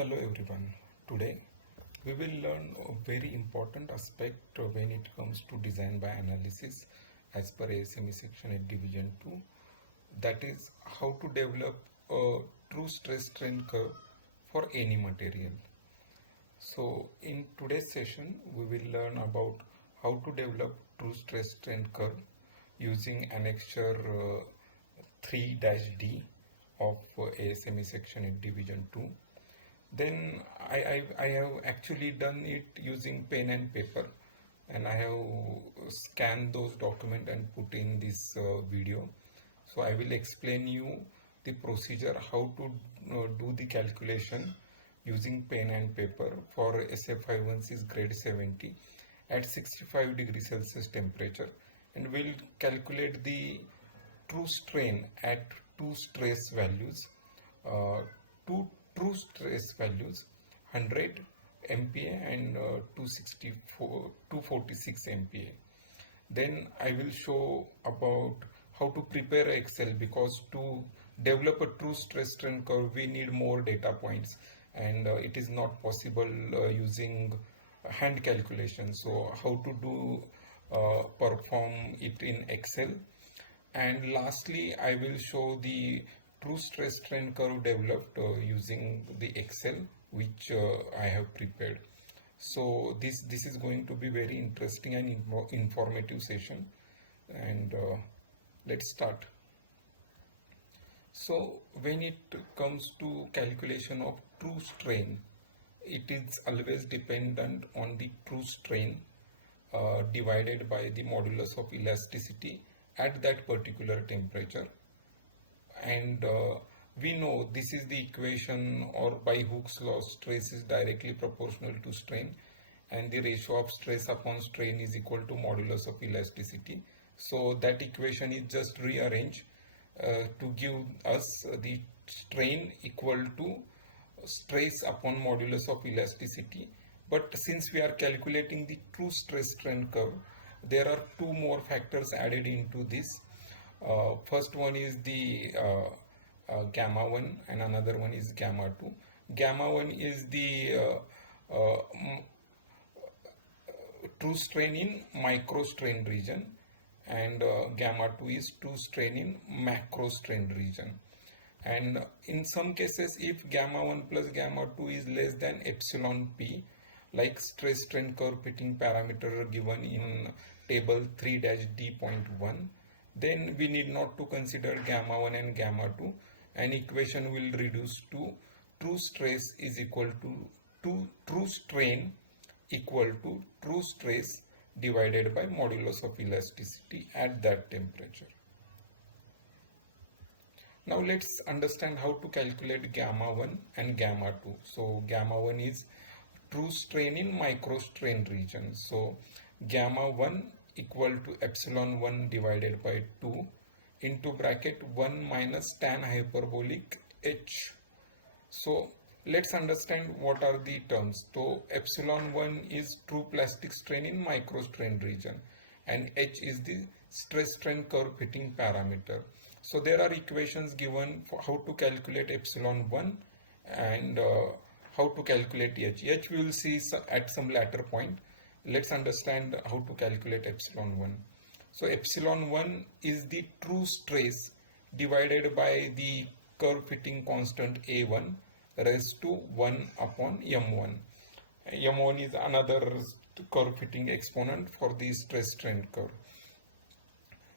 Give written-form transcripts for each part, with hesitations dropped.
Hello everyone. Today we will learn a very important aspect when it comes to design by analysis as per ASME Section 8 Division 2, that is how to develop a true stress strain curve for any material. So in today's session we will learn about how to develop true stress strain curve using annexure 3-D of ASME Section 8 Division 2. Then I have actually done it using pen and paper, and I have scanned those documents and put in this video. So I will explain you the procedure how to do the calculation using pen and paper for SF516 grade 70 at 65 degrees Celsius temperature, and we'll calculate the true strain at two stress values, two true stress values 100 MPa and 246 MPa. Then I will show about how to prepare Excel, because to develop a true stress strain curve we need more data points, and it is not possible using hand calculation. So how to do perform it in Excel. And lastly I will show the true stress strain curve developed using the Excel which I have prepared. So this is going to be very interesting and informative session, and let's start. So when it comes to calculation of true strain, it is always dependent on the true strain divided by the modulus of elasticity at that particular temperature. And we know this is the equation, or by Hooke's law, stress is directly proportional to strain, and the ratio of stress upon strain is equal to modulus of elasticity. So that equation is just rearranged to give us the strain equal to stress upon modulus of elasticity. But since we are calculating the true stress strain curve, there are two more factors added into this. First one is the gamma 1 and another one is gamma 2. Gamma 1 is the true strain in micro strain region, and gamma 2 is true strain in macro strain region. And in some cases, if gamma 1 plus gamma 2 is less than epsilon p, like stress strain curve fitting parameter given in table 3-D.1, then we need not to consider gamma 1 and gamma 2, and equation will reduce to true stress is equal to true strain equal to true stress divided by modulus of elasticity at that temperature. Now let's understand how to calculate gamma 1 and gamma 2. So gamma 1 is true strain in micro strain region. So gamma 1 equal to epsilon 1 divided by 2 into bracket 1 minus tan hyperbolic h. So let's understand what are the terms. So epsilon 1 is true plastic strain in micro strain region, and h is the stress strain curve fitting parameter. So there are equations given for how to calculate epsilon 1 and how to calculate h. H we will see at some later point. Let's understand how to calculate epsilon 1. So epsilon 1 is the true stress divided by the curve fitting constant A1 raised to 1 upon M1. M1 is another curve fitting exponent for the stress strain curve.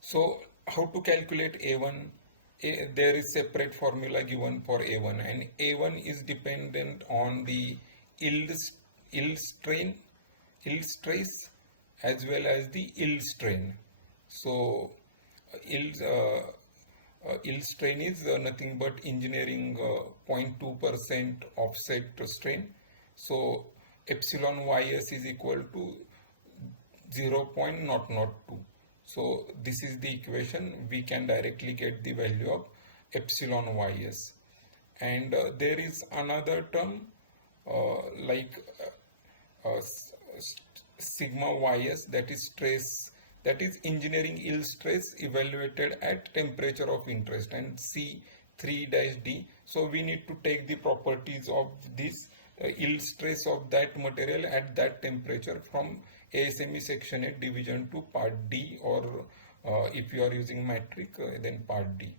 So how to calculate A1? There is separate formula given for A1, and A1 is dependent on the yield stress as well as the yield strain. So yield strain is nothing but engineering 0.2% offset strain. So epsilon ys is equal to 0.002. So this is the equation. We can directly get the value of epsilon ys. And there is another term like sigma ys, that is stress, that is engineering yield stress evaluated at temperature of interest, and C 3-D. So we need to take the properties of this yield stress of that material at that temperature from ASME section 8 division to part D, or if you are using metric, then part D.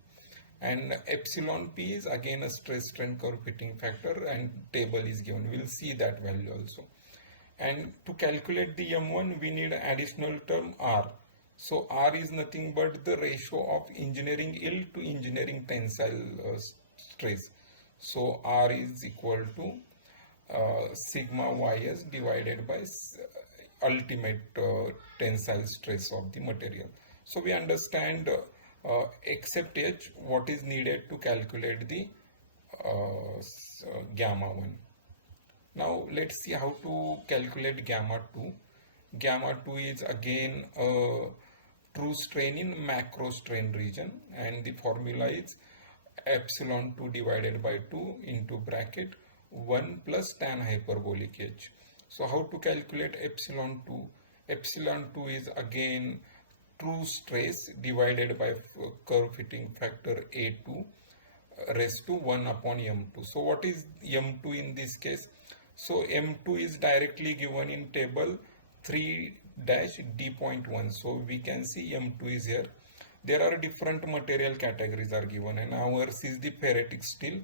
And epsilon P is again a stress strain curve fitting factor, and table is given. We'll see that value also. And to calculate the M1, we need additional term R. So R is nothing but the ratio of engineering yield to engineering tensile stress. So R is equal to sigma ys divided by ultimate tensile stress of the material. So we understand except H what is needed to calculate the gamma 1. Now let's see how to calculate gamma 2. Gamma 2 is again a true strain in macro strain region, and the formula is epsilon 2 divided by 2 into bracket 1 plus tan hyperbolic H. So how to calculate epsilon 2? Epsilon 2 is again true stress divided by curve fitting factor A2 raised to 1 upon M2. So what is M2 in this case? So M2 is directly given in table 3-D.1. So we can see M2 is here. There are different material categories are given, and ours is the ferritic steel.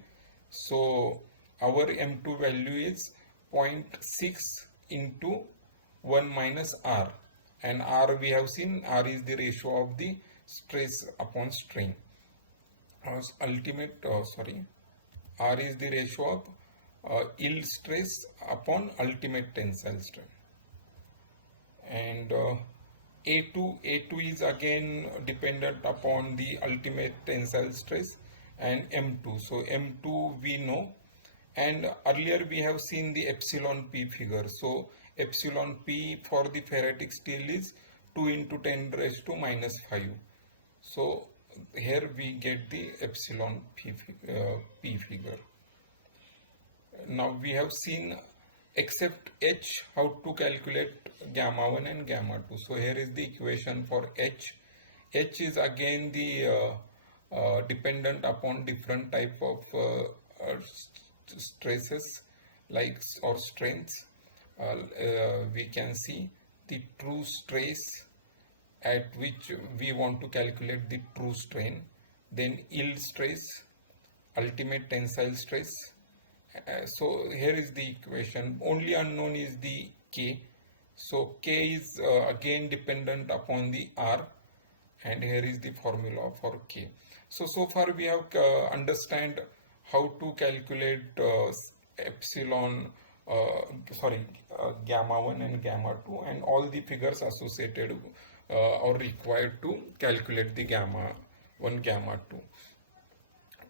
So our M2 value is 0.6 into 1 minus R, and R we have seen R is the ratio of the stress upon strain. R is the ratio of yield stress upon ultimate tensile strain. And A2 is again dependent upon the ultimate tensile stress, and M2. So M2 we know, and earlier we have seen the epsilon P figure. So epsilon P for the ferritic steel is 2 into 10 raised to minus 5. So here we get the epsilon P figure. Now we have seen except H how to calculate gamma 1 and gamma 2. So here is the equation for H. H is again the dependent upon different type of stresses like or strengths. We can see the true stress at which we want to calculate the true strain, then yield stress, ultimate tensile stress. So here is the equation. Only unknown is the K. So K is again dependent upon the R, and here is the formula for K. So far we have understand how to calculate gamma 1 and gamma 2, and all the figures associated or required to calculate the gamma 1, gamma 2.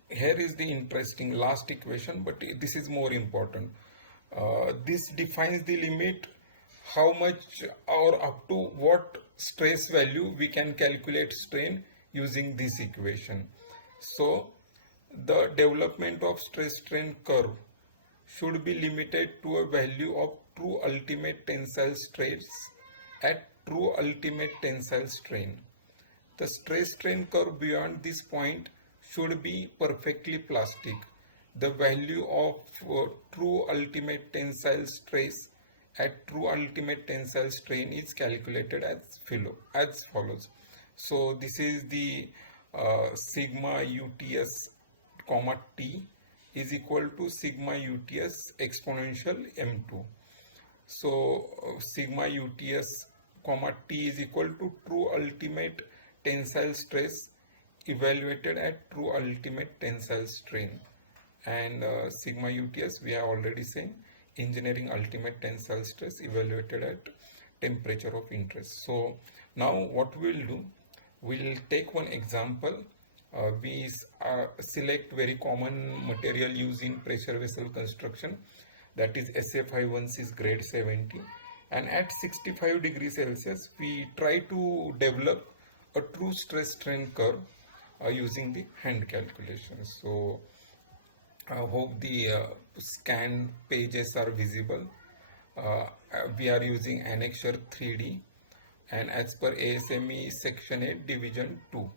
Here is the interesting last equation, but this is more important. This defines the limit how much or up to what stress value we can calculate strain using this equation. So the development of stress strain curve should be limited to a value of true ultimate tensile stress at true ultimate tensile strain. The stress strain curve beyond this point should be perfectly plastic. The value of true ultimate tensile stress at true ultimate tensile strain is calculated as follows. So this is the sigma UTS comma T is equal to sigma UTS exponential M2. So sigma UTS comma T is equal to true ultimate tensile stress evaluated at true ultimate tensile strain, and sigma UTS we have already seen engineering ultimate tensile stress evaluated at temperature of interest. So now what we will do, we will take one example. We select very common material used in pressure vessel construction, that is SA516 grade 70, and at 65 degrees Celsius we try to develop a true stress strain curve using the hand calculations. So I hope the scanned pages are visible. We are using Annex 3D, and as per ASME section 8 division 2.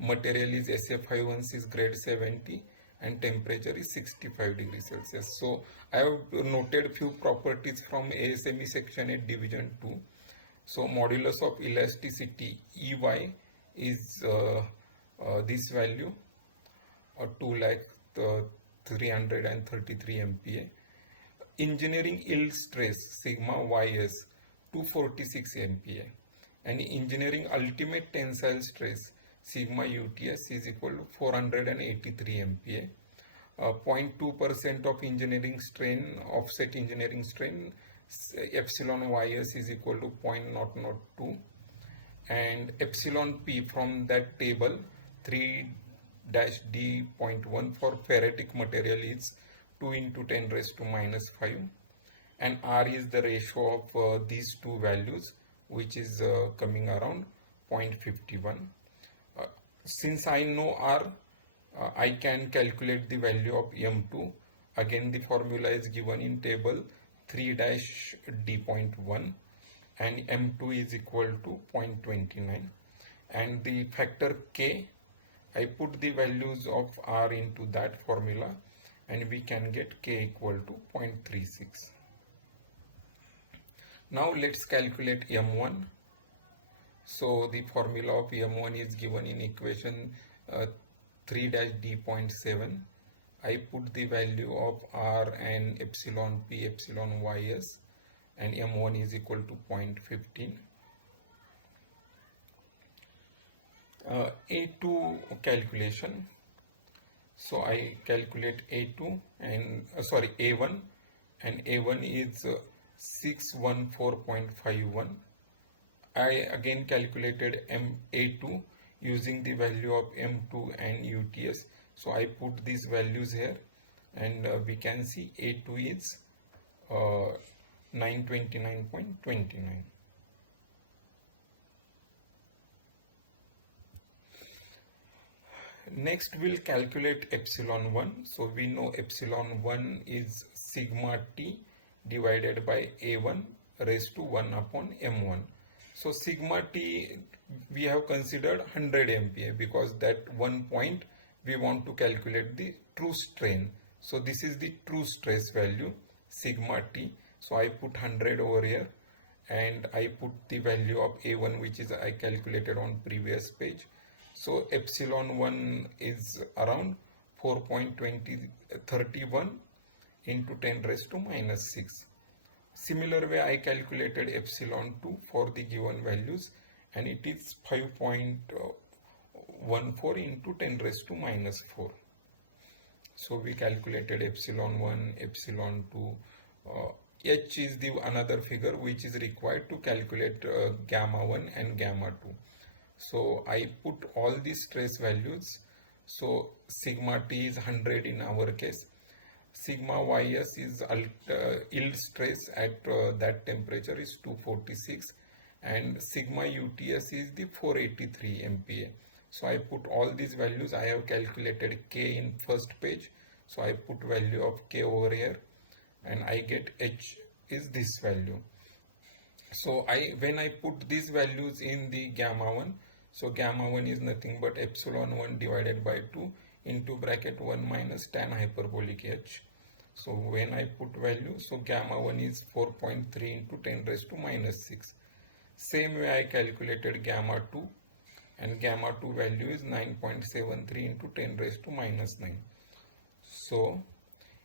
material is SF516 grade 70 and temperature is 65 degrees Celsius. So I have noted few properties from ASME section 8 division 2. So modulus of elasticity EY is this value 2,333 MPa. Engineering yield stress sigma ys 246 MPa, and engineering ultimate tensile stress sigma UTS is equal to 483 MPa. 0.2% of engineering strain, offset engineering strain, epsilon ys is equal to 0.002, and epsilon p from that table 3-D.1 for ferritic material is 2 into 10 raised to minus 5, and R is the ratio of these two values, which is coming around 0.51. Since I know R, I can calculate the value of M2. Again, the formula is given in table 3-D.1, and M2 is equal to 0.29, and the factor K, I put the values of R into that formula, and we can get K equal to 0.36. Now let's calculate M1. So the formula of M1 is given in equation 3-D.7. I put the value of R and epsilon P, epsilon ys, and M1 is equal to 0.15. A2 calculation. So I calculate A2 and A1, and A1 is 614.51. I again calculated A2 using the value of M2 and UTS. So I put these values here, and we can see A2 is 929.29. Next we'll calculate epsilon 1. So we know epsilon 1 is sigma T divided by A1 raised to 1 upon M1. So sigma T we have considered 100 MPa because that one point we want to calculate the true strain. So this is the true stress value sigma T. So I put 100 over here, and I put the value of A1, which is I calculated on previous page. So epsilon 1 is around 4.31 into 10 raised to minus 6. Similar way I calculated epsilon 2 for the given values, and it is 5.14 into 10 raised to minus 4. So we calculated epsilon 1, epsilon 2. H is the another figure which is required to calculate gamma 1 and gamma 2. So I put all these stress values. So sigma T is 100 in our case. Sigma ys is yield stress at that temperature is 246, and sigma UTS is the 483 MPa. So I put all these values. I have calculated K in first page. So I put value of K over here, and I get H is this value. So when I put these values in the gamma 1, so gamma 1 is nothing but epsilon 1 divided by 2 into bracket 1 minus tan hyperbolic H. So when I put value, so gamma 1 is 4.3 into 10 raised to minus 6. Same way I calculated gamma 2, and gamma 2 value is 9.73 into 10 raised to minus 9. So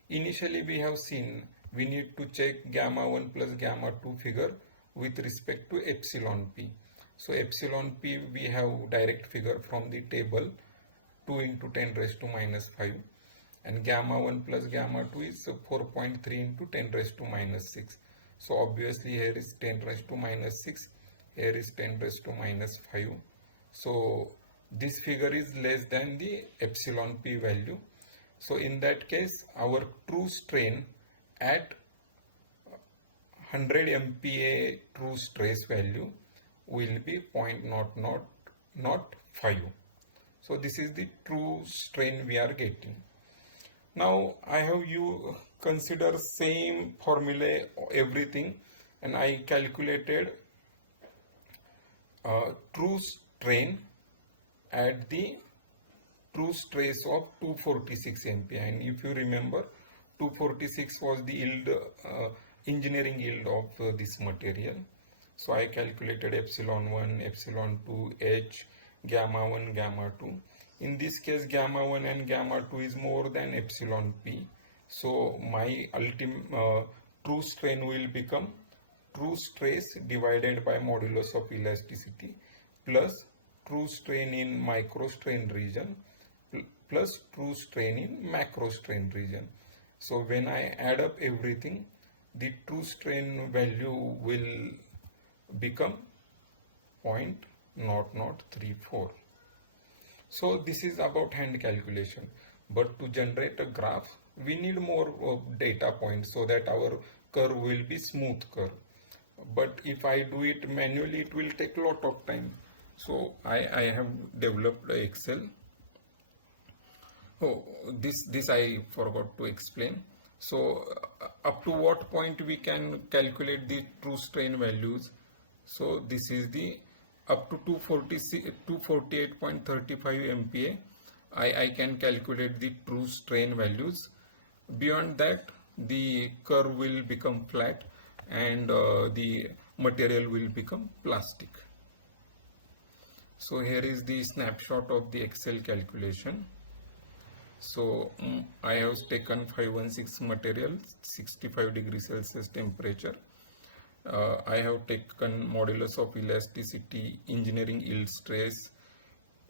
initially we have seen we need to check gamma 1 plus gamma 2 figure with respect to epsilon P. So epsilon P we have direct figure from the table 2 into 10 raised to minus 5, and gamma 1 plus gamma 2 is 4.3 into 10 raised to minus 6. So obviously here is 10 raised to minus 6, here is 10 raised to minus 5. So this figure is less than the epsilon P value. So in that case our true strain at 100 MPa true stress value will be 0.005. So this is the true strain we are getting. Now I have you consider same formula everything, and I calculated true strain at the true stress of 246 MPa, and if you remember, 246 was the yield, engineering yield of this material. So I calculated epsilon 1, epsilon 2, H, gamma 1, gamma 2. In this case, gamma 1 and gamma 2 is more than epsilon P. So my ultimate true strain will become true stress divided by modulus of elasticity plus true strain in micro strain region plus true strain in macro strain region. So when I add up everything, the true strain value will become 0.0034. So this is about hand calculation, but to generate a graph we need more data points so that our curve will be smooth curve. But if I do it manually, it will take a lot of time. So I have developed Excel. Oh, this I forgot to explain. So up to what point we can calculate the true strain values? So this is the up to 248.35 MPa. I can calculate the true strain values. Beyond that, the curve will become flat and the material will become plastic. So here is the snapshot of the Excel calculation. So I have taken 516 material, 65 degrees Celsius temperature. I have taken modulus of elasticity, engineering yield stress,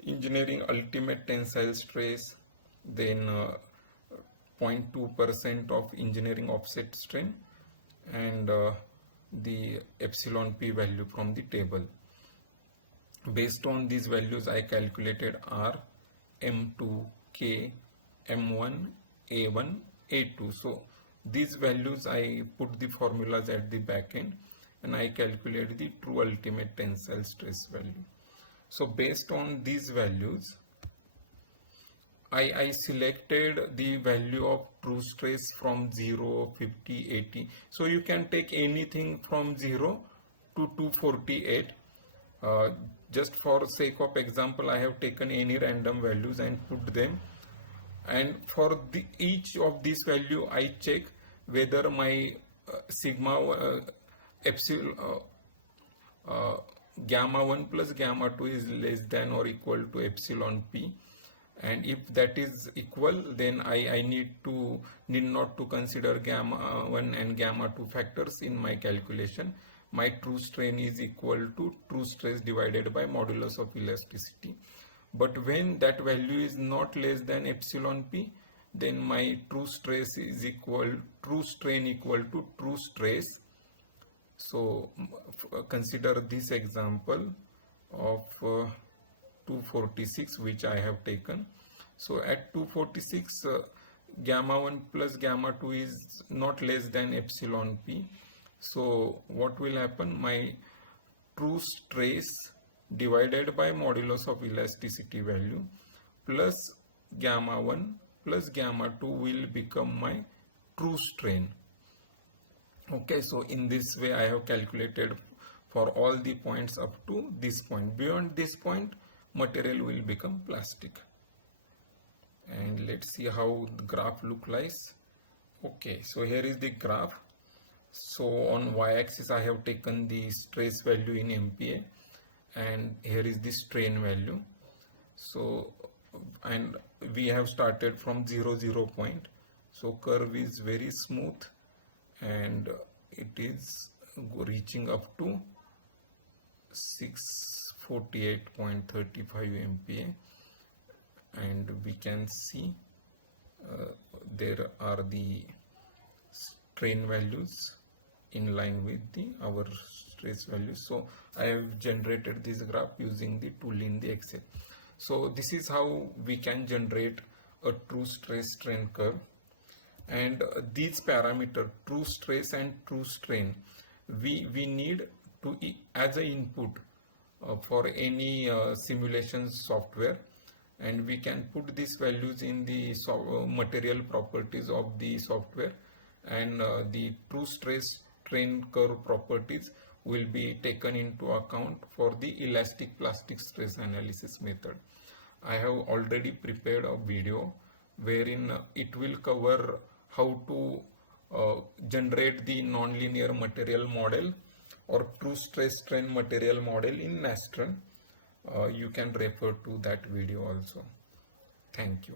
engineering ultimate tensile stress, then 0.2% of engineering offset strain, and the epsilon P value from the table. Based on these values, I calculated R, M2, K, M1, A1, A2. So these values I put the formulas at the back end and I calculate the true ultimate tensile stress value. So based on these values, I selected the value of true stress from 0, 50, 80. So you can take anything from 0 to 248. Just for sake of example, I have taken any random values and put them. And for each of these value, I check whether my sigma epsilon gamma 1 plus gamma 2 is less than or equal to epsilon P. And if that is equal, then I need not to consider gamma 1 and gamma 2 factors in my calculation. My true strain is equal to true stress divided by modulus of elasticity. But when that value is not less than epsilon P, then my true stress is true strain equal to true stress. So consider this example of 246 which I have taken. So at 246, gamma 1 plus gamma 2 is not less than epsilon P. So what will happen? My true stress divided by modulus of elasticity value plus gamma 1 plus gamma 2 will become my true strain. Okay, so in this way I have calculated for all the points up to this point. Beyond this point, material will become plastic. And let's see how the graph look like. Okay, so here is the graph. So on y-axis I have taken the stress value in MPa and here is the strain value. So and we have started from 0, 0 point. So curve is very smooth and it is reaching up to 648.35 MPa, and we can see there are the strain values in line with our stress values. So I have generated this graph using the tool in the Excel. So this is how we can generate a true stress strain curve. And these parameters, true stress and true strain, we need to as an input for any simulation software, and we can put these values in the material properties of the software, and the true stress strain curve properties will be taken into account for the elastic plastic stress analysis method. I have already prepared a video wherein it will cover how to generate the nonlinear material model or true stress strain material model in Nastran. You can refer to that video also. Thank you.